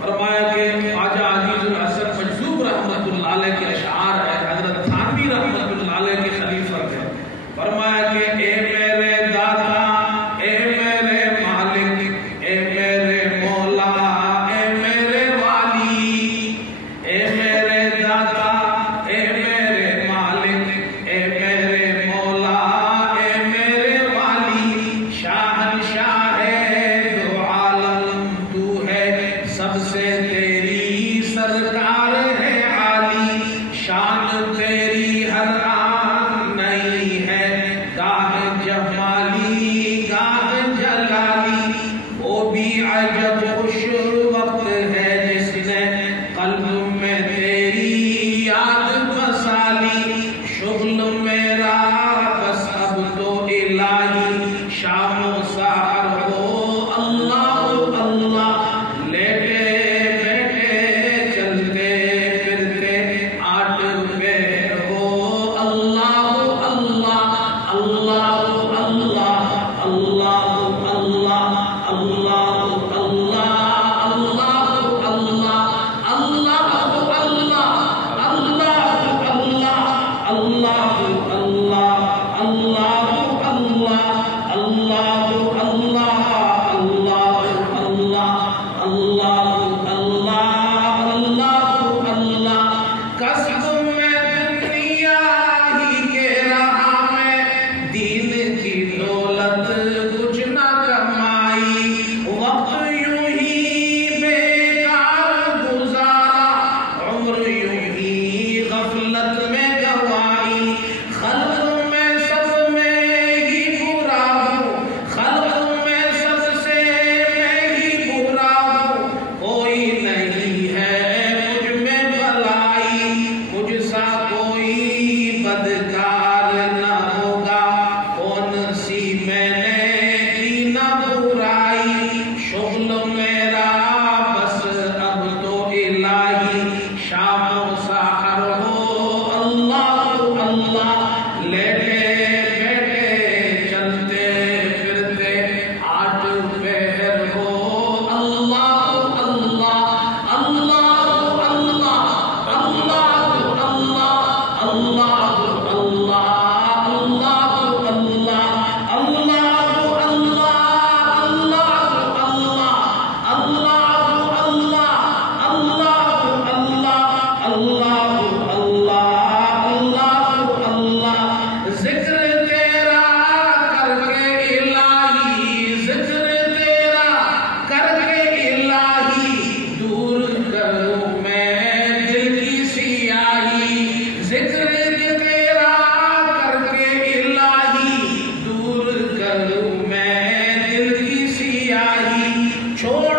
فرمایا کہ خواجہ عزیز الحسن مجذوب رحمۃ اللہ علیہ کے اشعار ہے، حضرت تھانوی رحمۃ اللہ علیہ کے خلیفہ کے، فرمایا کہ اے میرے داتا، اے میرے مالک، اے میرے مولا، اے میرے والی، اے میرے داتا، اے میرے مالک، اے میرے مولا، اے میرے والی، شاہنشاہ دو عالم تو ہے، سب سے تیری سرکار ہے عالی، شان تیری ہر آن نئی ہے، گاہ جمالی گاہ جلالی، وہ بھی عجب خوش وقت ہے جس نے قلب میں تیری یاد بسالی، شغل میرا بس اب تو الہی شام و سحر ہو، اللہ اللہ، لیٹے بیٹھے چلتے پھرتے آٹھ پہر ہو، اللہ اللہ، اللہ اللہ، اللہ اللہ، اللہ اللہ، اللہ اللہ، اللہ اللہ، اللہ اللہ، اللہ اللہ، اللہ اللہ، اللہ اللہ، اللہ اللہ، اللہ قصد میں دنیا ہی کے راہ میں دین کی دولت کچھ نہ کمائی، وقت یوں ہی بیکار گزارا، عمر یوں ہی غفلت میں گوائی، خلق میں سب میں ہی برا ہوں، خلق میں سب سے میں ہی برا ہوں، کوئی نہیں ہے مجھ میں بھلائی، مجھ سا کوئی بدکار نہ ہوگا، کون سی میں نے کی نہ برائی، شغل میرا بس اب تو الہی شام و سحر ہو، اللہ اللہ، لیٹے بیٹھے چلتے پھرتے آٹھ پہر ہو، اللہ اللہ، اللہ اللہ، اللہ اللہ، اللہ اللہ، اللہ اللہ، اللہ ذکر تیرا کر کے الہی، ذکر تیرا کر کے الہی، دور کروں میں دل کی سیاہی، ذکر تیرا کر کے الہی، دور کروں میں دل کی سیاہی، چھوڑ